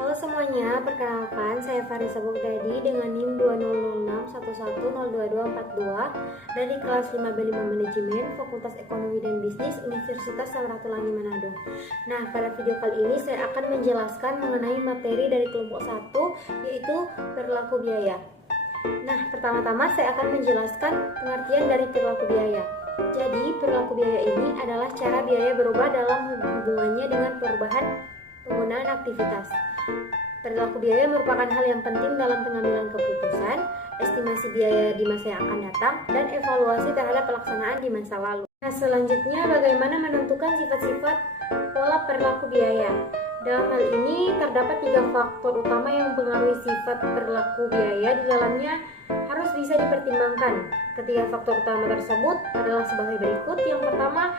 Halo semuanya, perkenalkan saya Farisa Bogdadi dengan NIM 200611022242 dari kelas 5B5 Manajemen Fakultas Ekonomi dan Bisnis Universitas Samratulangi Manado. Nah, pada video kali ini saya akan menjelaskan mengenai materi dari kelompok 1 yaitu perilaku biaya. Nah, pertama-tama saya akan menjelaskan pengertian dari perilaku biaya. Jadi, perilaku biaya ini adalah cara biaya berubah dalam hubungannya dengan perubahan penggunaan aktivitas. Perilaku biaya merupakan hal yang penting dalam pengambilan keputusan, estimasi biaya di masa yang akan datang, dan evaluasi terhadap pelaksanaan di masa lalu. Nah, selanjutnya bagaimana menentukan sifat-sifat pola perilaku biaya? Dalam hal ini terdapat 3 faktor utama yang mempengaruhi sifat perilaku biaya. Di dalamnya harus bisa dipertimbangkan. Ketiga faktor utama tersebut adalah sebagai berikut. Yang pertama,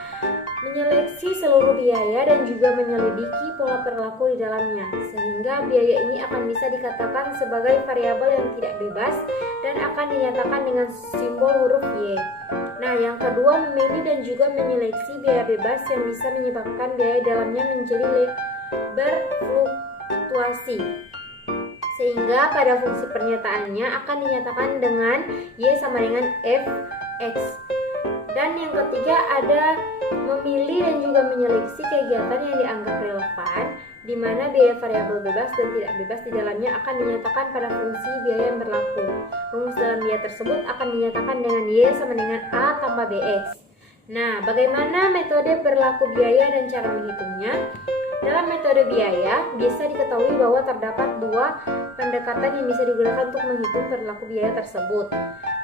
menyeleksi seluruh biaya dan juga menyelidiki pola perilaku di dalamnya, sehingga biaya ini akan bisa dikatakan sebagai variabel yang tidak bebas dan akan dinyatakan dengan simbol huruf Y. Nah, yang kedua, memilih dan juga menyeleksi biaya bebas yang bisa menyebabkan biaya dalamnya menjadi berfluktuasi, sehingga pada fungsi pernyataannya akan dinyatakan dengan Y sama dengan Fx. Dan yang ketiga ada memilih dan juga menyeleksi kegiatan yang dianggap relevan, di mana biaya variabel bebas dan tidak bebas di dalamnya akan dinyatakan pada fungsi biaya yang berlaku. Rumus dalam biaya tersebut akan dinyatakan dengan Y sama dengan A tambah Bx. Nah, bagaimana metode perilaku biaya dan cara menghitungnya? Dalam metode biaya, bisa diketahui bahwa terdapat 2 pendekatan yang bisa digunakan untuk menghitung perilaku biaya tersebut,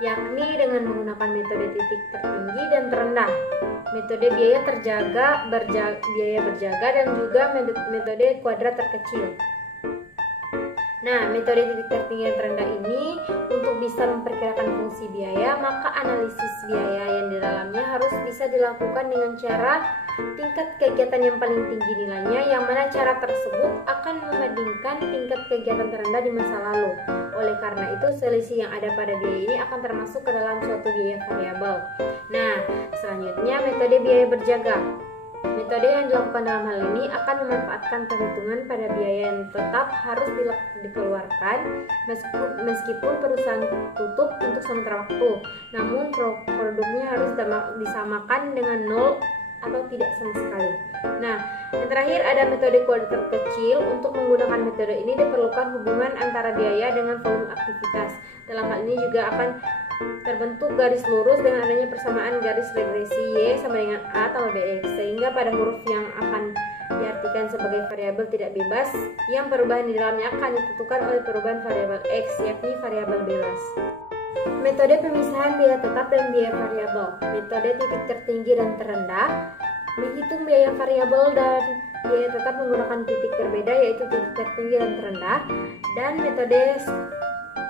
yakni dengan menggunakan metode titik tertinggi dan terendah, metode biaya biaya berjaga, dan juga metode kuadrat terkecil. Nah, metode titik tertinggi dan terendah ini untuk bisa memperkirakan fungsi biaya, maka analisis biaya yang di dalamnya harus bisa dilakukan dengan cara tingkat kegiatan yang paling tinggi nilainya, yang mana cara tersebut akan membandingkan tingkat kegiatan terendah di masa lalu. Oleh karena itu, selisih yang ada pada biaya ini akan termasuk ke dalam suatu biaya variabel. Nah, selanjutnya metode biaya berjaga. Metode yang dilakukan dalam hal ini akan memanfaatkan perhitungan pada biaya yang tetap harus dikeluarkan meskipun perusahaan tutup untuk sementara waktu, namun produknya harus disamakan dengan 0 atau tidak sama sekali. Nah, yang terakhir ada metode kuadrat terkecil. Untuk menggunakan metode ini diperlukan hubungan antara biaya dengan volume aktivitas. Dalam hal ini juga akan terbentuk garis lurus dengan adanya persamaan garis regresi Y sama dengan A tambah Bx, sehingga pada huruf yang akan diartikan sebagai variabel tidak bebas, yang perubahan di dalamnya akan ditentukan oleh perubahan variabel X, yakni variabel bebas. Metode pemisahan biaya tetap dan biaya variabel. Metode titik tertinggi dan terendah menghitung biaya variabel dan biaya tetap menggunakan titik berbeda, yaitu titik tertinggi dan terendah. Dan metode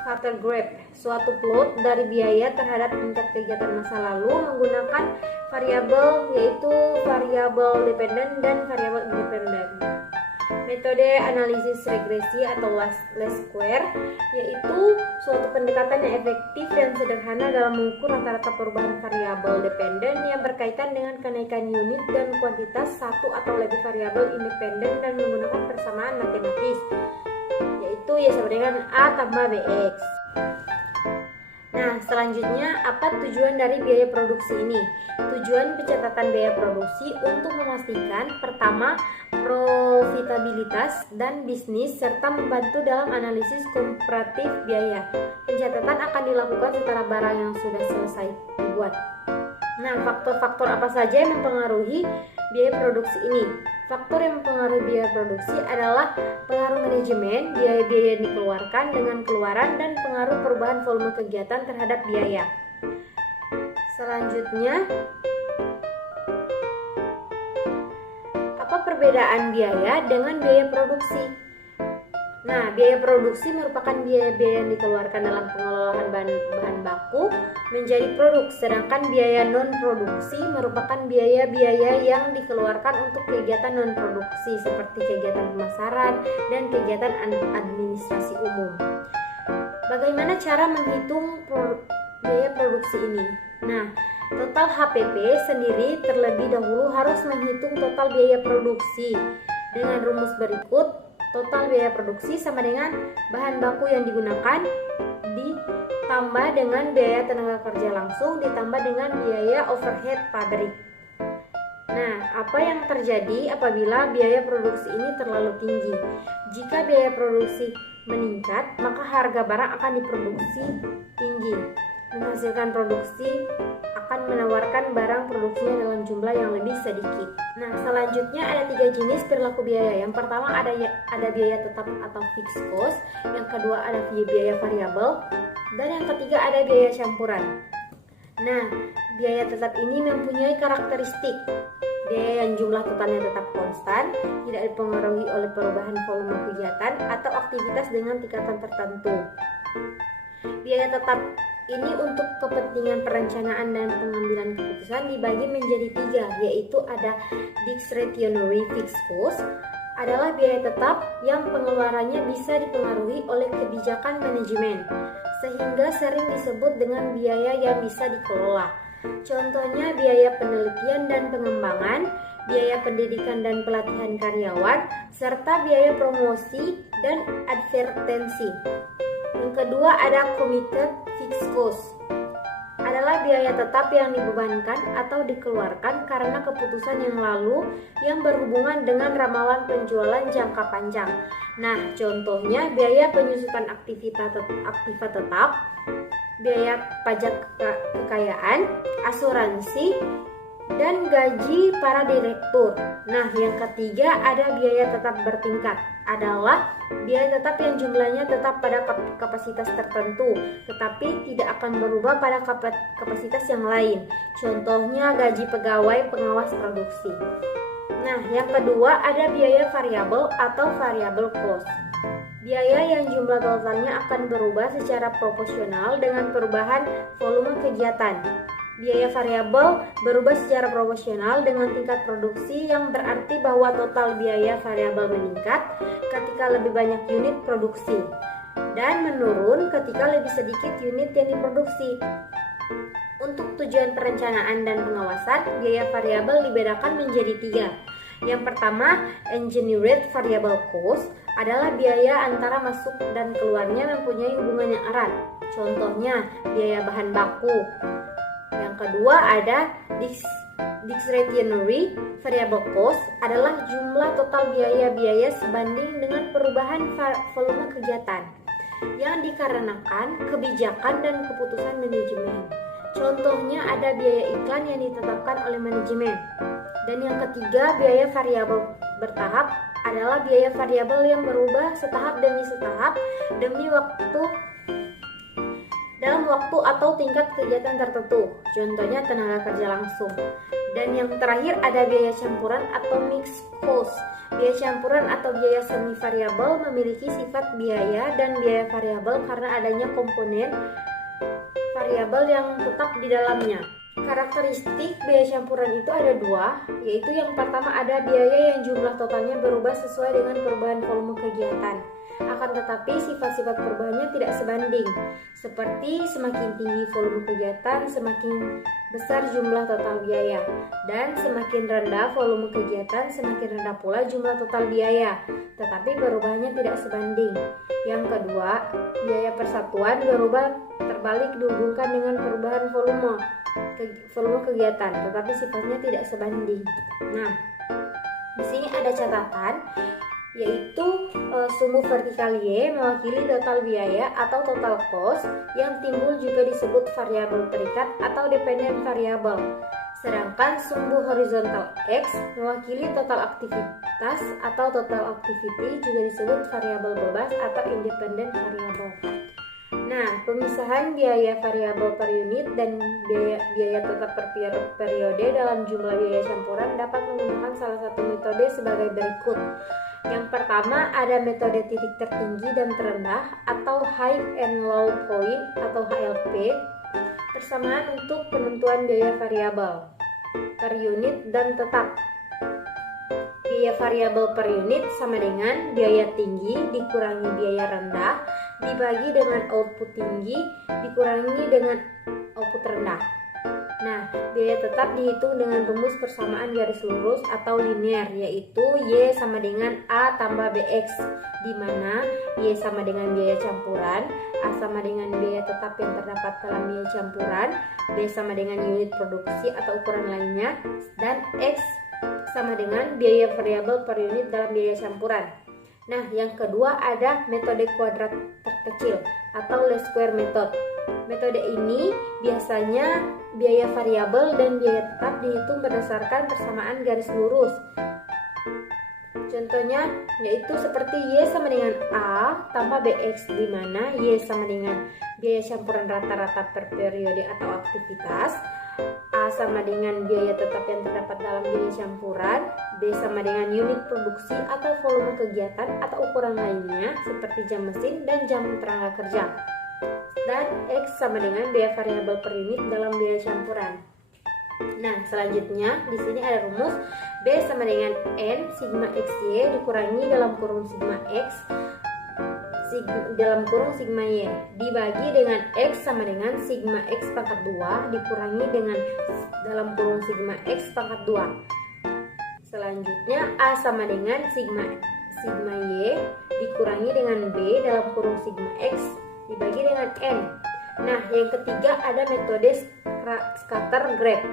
scatter graph, suatu plot dari biaya terhadap tingkat kegiatan masa lalu menggunakan variabel, yaitu variabel dependen dan variabel independen. Metode analisis regresi atau least square, yaitu suatu pendekatan yang efektif dan sederhana dalam mengukur rata-rata perubahan variabel dependen yang berkaitan dengan kenaikan unit dan kuantitas satu atau lebih variabel independen dan menggunakan persamaan matematis, yaitu Y sama dengan A tambah Bx. Nah, selanjutnya apa tujuan dari biaya produksi ini? Tujuan pencatatan biaya produksi untuk memastikan pertama, profitabilitas dan bisnis serta membantu dalam analisis komparatif biaya. Pencatatan akan dilakukan setelah barang yang sudah selesai dibuat. Nah, faktor-faktor apa saja yang mempengaruhi biaya produksi ini? Faktor yang mempengaruhi biaya produksi adalah pengaruh manajemen, biaya-biaya yang dikeluarkan dengan keluaran, dan pengaruh perubahan volume kegiatan terhadap biaya. Selanjutnya, apa perbedaan biaya dengan biaya produksi? Nah, biaya produksi merupakan biaya-biaya yang dikeluarkan dalam pengelolaan bahan baku menjadi produk, sedangkan biaya non-produksi merupakan biaya-biaya yang dikeluarkan untuk kegiatan non-produksi seperti kegiatan pemasaran dan kegiatan administrasi umum. Bagaimana cara menghitung biaya produksi ini? Nah, total HPP sendiri terlebih dahulu harus menghitung total biaya produksi dengan rumus berikut. total biaya produksi sama dengan bahan baku yang digunakan ditambah dengan biaya tenaga kerja langsung ditambah dengan biaya overhead pabrik. Nah, apa yang terjadi apabila biaya produksi ini terlalu tinggi? Jika biaya produksi meningkat, maka harga barang akan diproduksi tinggi. Menghasilkan produksi akan menawarkan barang produksinya dalam jumlah yang lebih sedikit. Nah, selanjutnya ada 3 jenis perilaku biaya. Yang pertama ada biaya tetap atau fixed cost, yang kedua ada biaya variabel, dan yang ketiga ada biaya campuran. Nah, biaya tetap ini mempunyai karakteristik biaya yang jumlah totalnya tetap konstan, tidak dipengaruhi oleh perubahan volume kegiatan atau aktivitas dengan tingkatan tertentu. Biaya tetap ini untuk kepentingan perencanaan dan pengambilan keputusan dibagi menjadi 3, yaitu ada discretionary fixed cost, adalah biaya tetap yang pengeluarannya bisa dipengaruhi oleh kebijakan manajemen, sehingga sering disebut dengan biaya yang bisa dikelola. Contohnya biaya penelitian dan pengembangan, biaya pendidikan dan pelatihan karyawan, serta biaya promosi dan advertensi. Yang kedua ada committed fixed cost, adalah biaya tetap yang dibebankan atau dikeluarkan karena keputusan yang lalu yang berhubungan dengan ramalan penjualan jangka panjang. Nah, contohnya biaya penyusutan aktiva tetap, biaya pajak kekayaan, asuransi, dan gaji para direktur. Nah, yang ketiga ada biaya tetap bertingkat, adalah biaya tetap yang jumlahnya tetap pada kapasitas tertentu, tetapi tidak akan berubah pada kapasitas yang lain. Contohnya gaji pegawai pengawas produksi. Nah, yang kedua ada biaya variabel atau variable cost. Biaya yang jumlah totalnya akan berubah secara proporsional dengan perubahan volume kegiatan. Biaya variabel berubah secara proporsional dengan tingkat produksi, yang berarti bahwa total biaya variabel meningkat ketika lebih banyak unit produksi dan menurun ketika lebih sedikit unit yang diproduksi. Untuk tujuan perencanaan dan pengawasan, biaya variabel dibedakan menjadi 3. Yang pertama, engineered variable cost, adalah biaya antara masuk dan keluarnya mempunyai hubungan yang erat. Contohnya, biaya bahan baku. Yang kedua ada discretionary variable cost, adalah jumlah total biaya-biaya sebanding dengan perubahan volume kegiatan yang dikarenakan kebijakan dan keputusan manajemen. Contohnya ada biaya iklan yang ditetapkan oleh manajemen. Dan yang ketiga, biaya variabel bertahap, adalah biaya variabel yang berubah setahap demi setahap dalam waktu atau tingkat kegiatan tertentu. Contohnya tenaga kerja langsung. Dan yang terakhir ada biaya campuran atau mixed cost. Biaya campuran atau biaya semi variabel memiliki sifat biaya dan biaya variabel karena adanya komponen variabel yang tetap di dalamnya. Karakteristik biaya campuran itu ada 2, yaitu yang pertama ada biaya yang jumlah totalnya berubah sesuai dengan perubahan volume kegiatan. Akan tetapi sifat-sifat perubahannya tidak sebanding, seperti semakin tinggi volume kegiatan, semakin besar jumlah total biaya, dan semakin rendah volume kegiatan, semakin rendah pula jumlah total biaya, tetapi perubahannya tidak sebanding. Yang kedua, biaya persatuan berubah terbalik dihubungkan dengan perubahan volume kegiatan, tetapi sifatnya tidak sebanding. Nah, di sini ada catatan, yaitu sumbu vertikal Y mewakili total biaya atau total cost, yang timbul juga disebut variabel terikat atau dependent variable. Sedangkan sumbu horizontal X mewakili total aktivitas atau total activity, juga disebut variabel bebas atau independent variable. Nah, pemisahan biaya variabel per unit dan biaya tetap per periode dalam jumlah biaya campuran dapat menggunakan salah satu metode sebagai berikut. Yang pertama ada metode titik tertinggi dan terendah atau high and low point atau HLP, persamaan untuk penentuan biaya variabel per unit dan tetap. Biaya variabel per unit sama dengan biaya tinggi dikurangi biaya rendah dibagi dengan output tinggi dikurangi dengan output rendah. Nah, biaya tetap dihitung dengan rumus persamaan garis lurus atau linear, yaitu Y sama dengan A tambah BX, di mana Y sama dengan biaya campuran, A sama dengan biaya tetap yang terdapat dalam biaya campuran, B sama dengan unit produksi atau ukuran lainnya, dan X sama dengan biaya variabel per unit dalam biaya campuran. Nah, yang kedua ada metode kuadrat terkecil atau least square method. Metode ini biasanya biaya variabel dan biaya tetap dihitung berdasarkan persamaan garis lurus. Contohnya yaitu seperti Y sama dengan A tambah BX, di mana Y sama dengan biaya campuran rata-rata per periode atau aktivitas, A sama dengan biaya tetap yang terdapat dalam biaya campuran, B sama dengan unit produksi atau volume kegiatan atau ukuran lainnya seperti jam mesin dan jam tenaga kerja, dan X sama dengan biaya variabel per unit dalam biaya campuran. Nah, selanjutnya di sini ada rumus B sama dengan N sigma XY dikurangi dalam kurung sigma X dalam kurung sigma Y dibagi dengan X sama dengan sigma X pangkat 2 dikurangi dengan dalam kurung sigma X pangkat 2. Selanjutnya A sama dengan sigma Y dikurangi dengan B dalam kurung sigma X dibagi dengan N. Nah, yang ketiga ada metode scatter graph.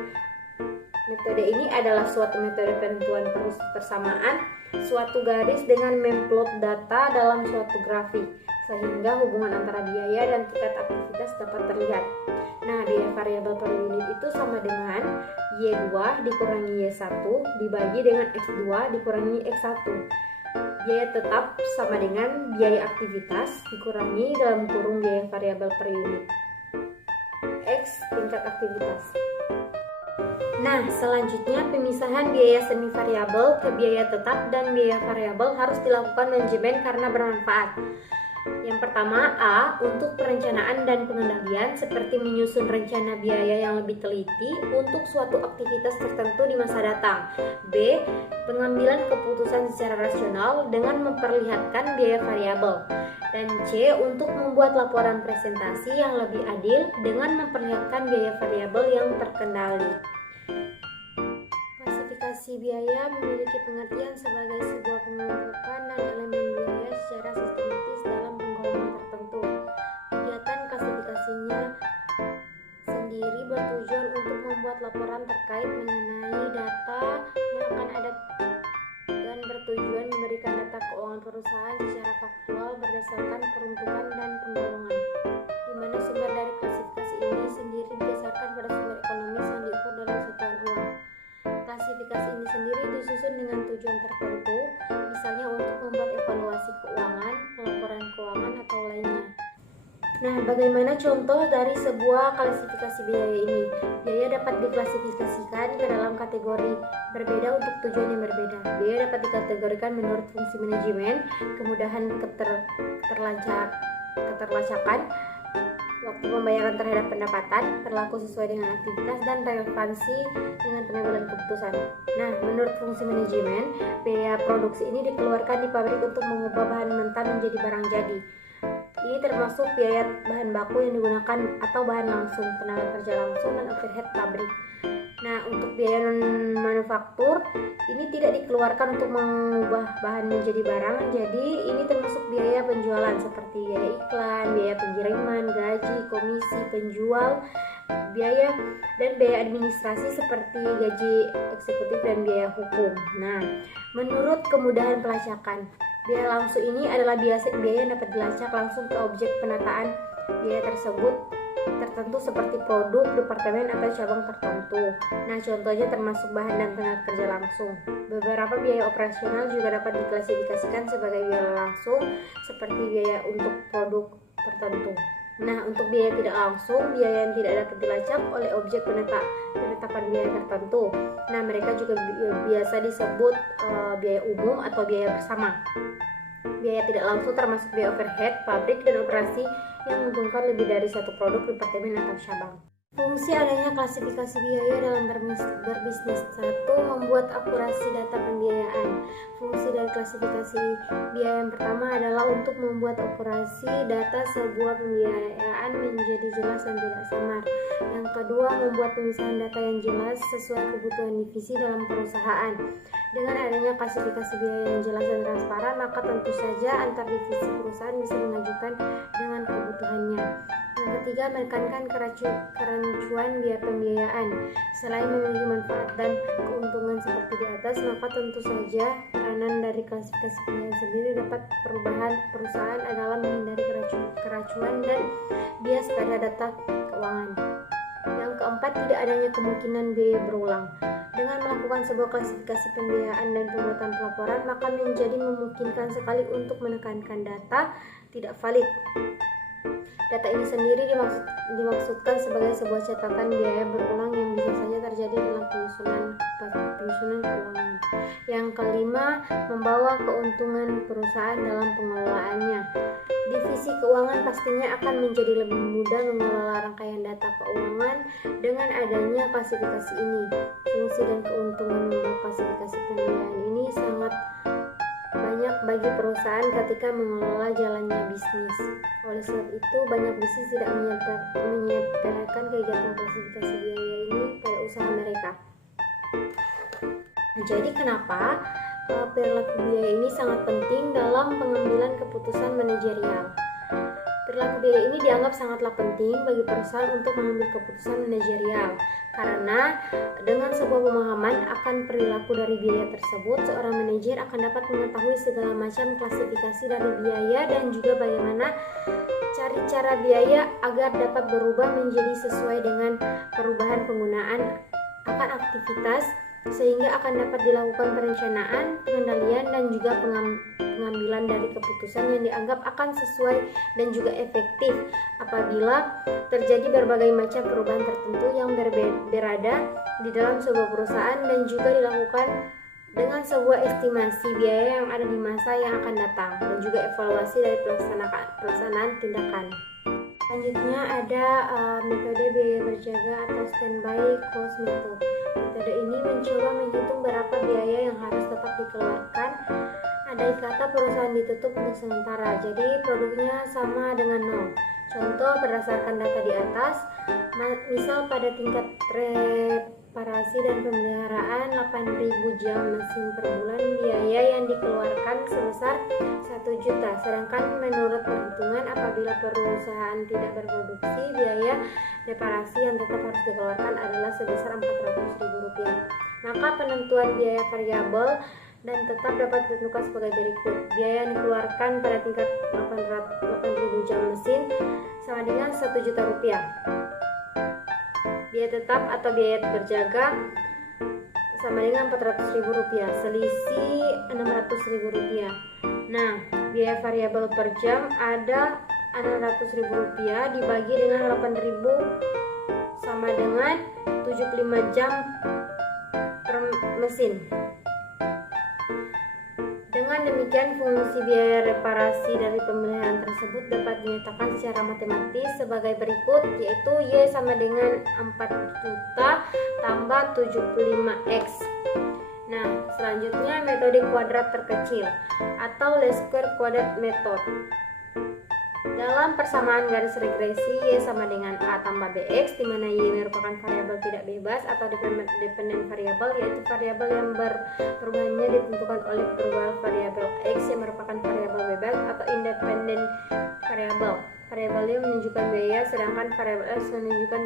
Metode ini adalah suatu metode penentuan persamaan suatu garis dengan memplot data dalam suatu grafik, sehingga hubungan antara biaya dan tingkat aktivitas dapat terlihat. Nah, biaya variabel per unit itu sama dengan Y2 dikurangi Y1 dibagi dengan X2 dikurangi X1. Biaya tetap sama dengan biaya aktivitas dikurangi dalam kurung biaya variabel per unit X tingkat aktivitas. Nah, selanjutnya pemisahan biaya semi variabel ke biaya tetap dan biaya variabel harus dilakukan manajemen karena bermanfaat. Yang pertama, A. Untuk perencanaan dan pengendalian seperti menyusun rencana biaya yang lebih teliti untuk suatu aktivitas tertentu di masa datang. B. Pengambilan keputusan secara rasional dengan memperlihatkan biaya variabel. Dan C. Untuk membuat laporan presentasi yang lebih adil dengan memperlihatkan biaya variabel yang terkendali. Klasifikasi biaya memiliki pengertian sebagai sebuah pengelompokan dan elemen biaya secara sistematis dalam penggolongan tertentu. Kegiatan klasifikasinya sendiri bertujuan untuk membuat laporan terkait mengenai data yang akan ada dan bertujuan memberikan data keuangan perusahaan secara faktual berdasarkan peruntukan dan penggolongan, di mana sumber dari klasifikasi ini sendiri didasarkan pada sumber ekonomis yang diukur dalam satuan uang. Klasifikasi ini sendiri disusun dengan tujuan tertentu, misalnya untuk membuat evaluasi keuangan, pelaporan keuangan, atau lainnya. Nah, bagaimana contoh dari sebuah klasifikasi biaya ini? Biaya dapat diklasifikasikan ke dalam kategori berbeda untuk tujuan yang berbeda. Biaya dapat dikategorikan menurut fungsi manajemen, kemudahan keterlacakan, waktu pembayaran terhadap pendapatan, berlaku sesuai dengan aktivitas, dan relevansi dengan pengambilan keputusan. Nah, menurut fungsi manajemen, biaya produksi ini dikeluarkan di pabrik untuk mengubah bahan mentah menjadi barang jadi. Ini termasuk biaya bahan baku yang digunakan atau bahan langsung, tenaga kerja langsung, dan overhead pabrik. Nah, untuk biaya non-manufaktur ini tidak dikeluarkan untuk mengubah bahan menjadi barang, jadi ini termasuk biaya penjualan seperti biaya iklan, biaya pengiriman, gaji, komisi penjual, biaya administrasi seperti gaji eksekutif dan biaya hukum. Nah, menurut kemudahan pelacakan, biaya langsung ini adalah biaya yang dapat dilacak langsung ke objek penataan biaya tersebut tertentu seperti produk, departemen, atau cabang tertentu. Nah, contohnya termasuk bahan dan tenaga kerja langsung. Beberapa biaya operasional juga dapat diklasifikasikan sebagai biaya langsung seperti biaya untuk produk tertentu. Nah, untuk biaya tidak langsung, biaya yang tidak dapat dilacak oleh objek penetapan biaya tertentu. Nah, mereka juga biasa disebut biaya umum atau biaya bersama. Biaya tidak langsung termasuk biaya overhead, pabrik, dan operasi yang menguntungkan lebih dari satu produk, departemen, atau cabang. Fungsi adanya klasifikasi biaya dalam berbisnis. 1. Membuat akurasi data pembiayaan. Fungsi dari dari klasifikasi biaya yang pertama adalah untuk membuat operasi data sebuah pembiayaan menjadi jelas dan tidak samar. Yang kedua, membuat pemisahan data yang jelas sesuai kebutuhan divisi dalam perusahaan. Dengan adanya klasifikasi biaya yang jelas dan transparan, maka tentu saja antar divisi perusahaan bisa mengajukan dengan kebutuhannya. Yang ketiga, menekankan kerancuan biaya pembiayaan. Selain memiliki manfaat dan keuntungan seperti di atas, maka tentu saja peranan dari klasifikasi pembiayaan sendiri dapat perusahaan adalah menghindari keracunan dan bias pada data keuangan. Yang keempat, tidak adanya kemungkinan biaya berulang. Dengan melakukan sebuah klasifikasi pembiayaan dan pembuatan pelaporan, maka menjadi memungkinkan sekali untuk menekankan data tidak valid. Data ini sendiri dimaksudkan sebagai sebuah catatan biaya berulang yang bisa saja terjadi dalam penyusunan keuangan. Yang kelima, membawa keuntungan perusahaan dalam pengelolaannya. Divisi keuangan pastinya akan menjadi lebih mudah mengelola rangkaian data keuangan dengan adanya klasifikasi ini. Fungsi dan keuntungan membuat klasifikasi pembiayaan ini sangat banyak bagi perusahaan ketika mengelola jalannya bisnis. Oleh sebab itu, banyak bisnis tidak menyepelekan kegiatan klasifikasi biaya ini pada usaha mereka. Jadi kenapa perilaku biaya ini sangat penting dalam pengambilan keputusan manajerial? Perilaku biaya ini dianggap sangatlah penting bagi perusahaan untuk mengambil keputusan manajerial, karena dengan sebuah pemahaman akan perilaku dari biaya tersebut, seorang manajer akan dapat mengetahui segala macam klasifikasi dari biaya dan juga bagaimana cari cara biaya agar dapat berubah menjadi sesuai dengan perubahan penggunaan akan aktivitas, sehingga akan dapat dilakukan perencanaan, pengendalian, dan juga pengambilan dari keputusan yang dianggap akan sesuai dan juga efektif apabila terjadi berbagai macam perubahan tertentu yang berada di dalam sebuah perusahaan, dan juga dilakukan dengan sebuah estimasi biaya yang ada di masa yang akan datang, dan juga evaluasi dari pelaksanaan tindakan. Selanjutnya ada metode biaya berjaga atau standby cost method. Metode ini mencoba menghitung berapa biaya yang harus tetap dikeluarkan andai kata perusahaan ditutup untuk sementara, jadi produknya sama dengan nol. Contoh berdasarkan data di atas, misal pada tingkat reparasi dan pemeliharaan 8.000 jam mesin per bulan, biaya yang dikeluarkan sebesar 1 juta. Sedangkan menurut perhitungan apabila perusahaan tidak berproduksi, biaya reparasi yang tetap harus dikeluarkan adalah sebesar Rp400.000. Maka penentuan biaya variabel dan tetap dapat ditentukan sebagai berikut. Biaya yang dikeluarkan pada tingkat 8.000 jam mesin sama dengan Rp1 juta. Biaya tetap atau biaya berjaga sama dengan Rp400.000, selisih Rp600.000. Nah, biaya variabel per jam ada Rp600.000 dibagi dengan 8.000 sama dengan 75 jam per mesin. Dengan demikian, fungsi biaya reparasi dari pemeliharaan tersebut dapat dinyatakan secara matematis sebagai berikut, yaitu Y sama dengan 4 juta tambah 75X. Nah, selanjutnya metode kuadrat terkecil atau least square quadrant method. Dalam persamaan garis regresi, Y sama dengan A tambah BX, di mana Y merupakan variabel tidak bebas atau dependent variabel, yaitu variabel yang perubahannya ditentukan oleh perubahan variabel X yang merupakan variabel bebas, atau independent variabel. Variabelnya menunjukkan biaya, sedangkan variabel X menunjukkan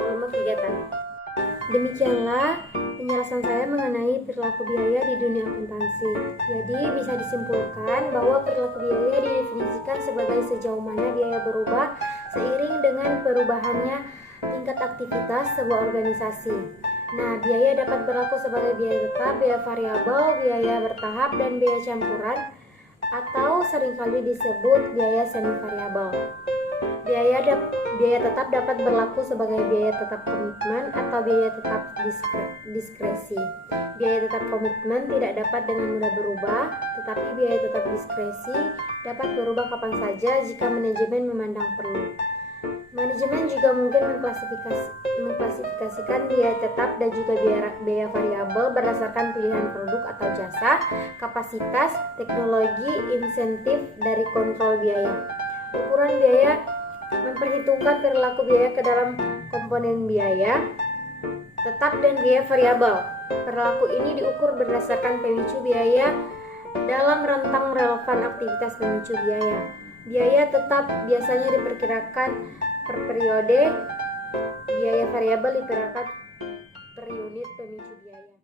volume kegiatan. Demikianlah penjelasan saya mengenai perilaku biaya di dunia akuntansi. Jadi bisa disimpulkan bahwa perilaku biaya didefinisikan sebagai sejauh mana biaya berubah seiring dengan perubahannya tingkat aktivitas sebuah organisasi. Nah, biaya dapat berlaku sebagai biaya tetap, biaya variabel, biaya bertahap, dan biaya campuran, atau seringkali disebut biaya semi variabel. Biaya tetap dapat berlaku sebagai biaya tetap komitmen atau biaya tetap diskresi. Biaya tetap komitmen tidak dapat dengan mudah berubah, tetapi biaya tetap diskresi dapat berubah kapan saja jika manajemen memandang perlu. Manajemen juga mungkin mengklasifikasikan biaya tetap dan juga biaya variabel berdasarkan pilihan produk atau jasa, kapasitas, teknologi, insentif dari kontrol biaya. Ukuran biaya memperhitungkan perilaku biaya ke dalam komponen biaya tetap dan biaya variabel. Perilaku ini diukur berdasarkan pemicu biaya dalam rentang relevan aktivitas pemicu biaya. Biaya tetap biasanya diperkirakan per periode, biaya variabel diperkirakan per unit pemicu biaya.